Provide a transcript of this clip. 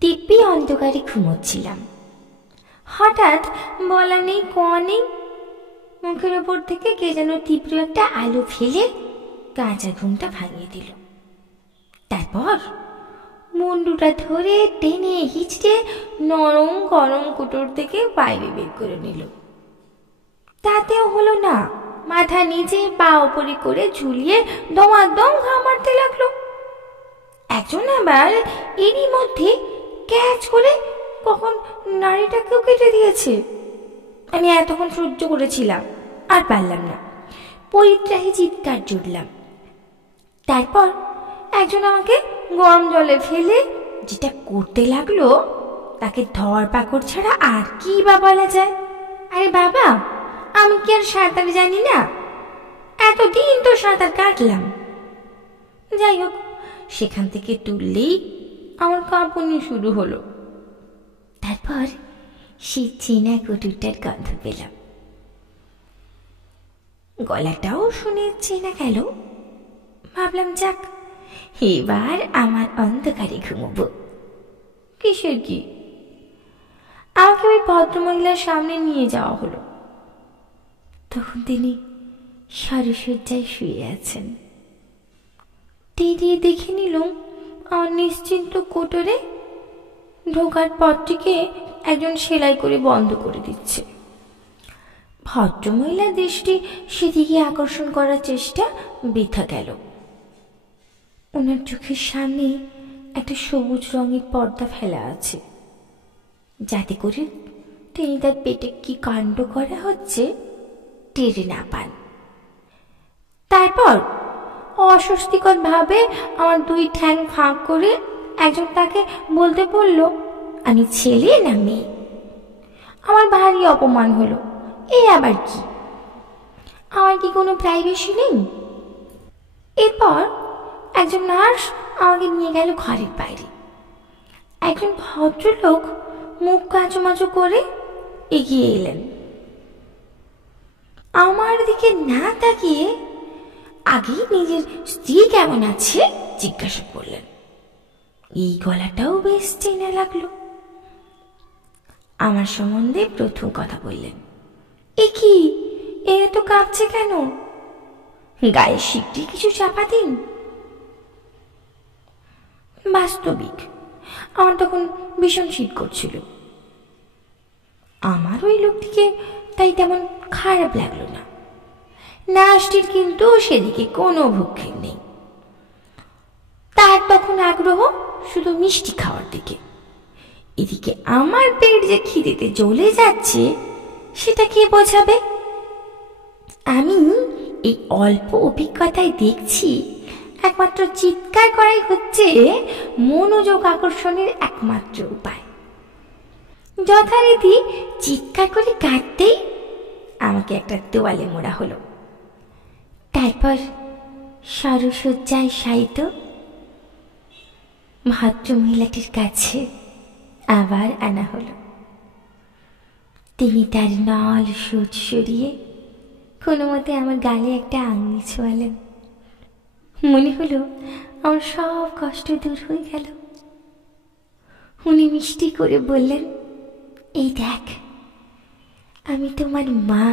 দিব্যি অন্ধকারে ঘুমোচ্ছিলাম। হঠাৎ বলা নেই কওয়া নেই মুখের ওপর থেকে কে যেন তীব্র একটা আলো ফেলে কাঁচা ঘুমটা ভাঙিয়ে দিল। তারপর মুন্ডুটা ধরে টেনে হিচড়ে নরম গরম কোটর থেকে বাইরে বের করে নিল। তাতেও হলো না, মাথা নিচে পা উপরে করে ঝুলিয়ে দমাদম ঘা মারতে লাগলো। একজন আবার এরই মধ্যে ক্যাচ করে কখন নাড়িটাকেও কেটে দিয়েছে। আমি এতক্ষণ সহ্য করেছিলাম, আর পারলাম না, পরিত্রাহী চিৎকার জুড়লাম। তারপর একজন আমাকে গরম জলে ফেলে যেটা করতে লাগলো তাকে ধর পাকড় ছাড়া আর কি বা বলা যায়। আরে বাবা, আমি কি আর সাঁতার জানি না? এতদিন তো সাঁতার কাটলাম। যাই হোক, সেখান থেকে তুললেই আমার কাঁপুনি শুরু হলো। তারপর সেই চেনা কটুরটার গন্ধ পেলাম, গলাটাও শুনে চেনা গেল। ভাবলাম যাক, এবার আমার অন্ধকারে ঘুমোবো। কিসের কি? আমাকে ওই ভদ্রমহিলার সামনে নিয়ে যাওয়া হলো। তখন তিনি সারসজ্জায় শুয়ে আছেন। দিয়ে দেখে নিলাম আমার নিশ্চিন্ত কোটরে ঢোকার পথটিকে একজন সেলাই করে বন্ধ করে দিচ্ছে। ভদ্রমহিলার দৃষ্টি সেদিকে আকর্ষণ করার চেষ্টা বৃথা গেল। ওনার চোখের সামনে একটা সবুজ রঙের পর্দা ফেলা আছে, যাতে করে তিনি তার পেটে কি কাণ্ড করা হচ্ছে টের না পান। তারপর অস্বস্তিকর ভাবে আমার দুই ঠ্যাং ফাঁক করে একজন তাকে বলতে বলল আমি ছেলে না মেয়ে। আমার ভারী অপমান হলো। এ আবার কি? আমার কি কোনো প্রাইভেসি নেই? এরপর একজন নার্স আমাকে নিয়ে গেল ঘরের বাইরে। একজন ভদ্রলোক মুখ কাঁচুমাচু করে এগিয়ে এলেন। আমার দিকে না তাকিয়ে আগেই নিজের স্ত্রী কেমন আছে জিজ্ঞাসা করলেন। এই গলাটাও বেশ চেনা লাগলো। আমার সম্বন্ধে প্রথম কথা বললেন। এ কি, এ তো কাঁপছে কেন? গায়ে শিগগির কিছু চাপা দিন। বাস্তবিক আমার তখন ভীষণ শীত করছিল। আমার ওই লোকটিকে তাই তেমন খারাপ লাগলো না। নার্সটির কিন্তু সেদিকে কোনো ভ্রুক্ষেপ নেই। তার তখন আগ্রহ শুধু মিষ্টি খাওয়ার দিকে। এদিকে আমার পেট যে খিদেতে জ্বলে যাচ্ছে সেটা কে বোঝাবে? আমি এই অল্প অভিজ্ঞতায় দেখছি একমাত্র চিৎকার করাই হচ্ছে মনোযোগ আকর্ষণের একমাত্র উপায়। যথারীতি চিৎকার করে কাঁদতেই আমাকে একটা তোয়ালে মোড়া হলো। তারপর সারসজ্জায় শায়িত ভদ্রমহিলাটির কাছে আবার আনা হলো। তিনি তার নল সুচ সরিয়ে কোনো মতে আমার গালে একটা আঙুল ছোঁয়ালেন। মনে হলো আমার সব কষ্ট দূর হয়ে গেল। উনি মিষ্টি করে বললেন, এই দেখ, আমি তোমার মা।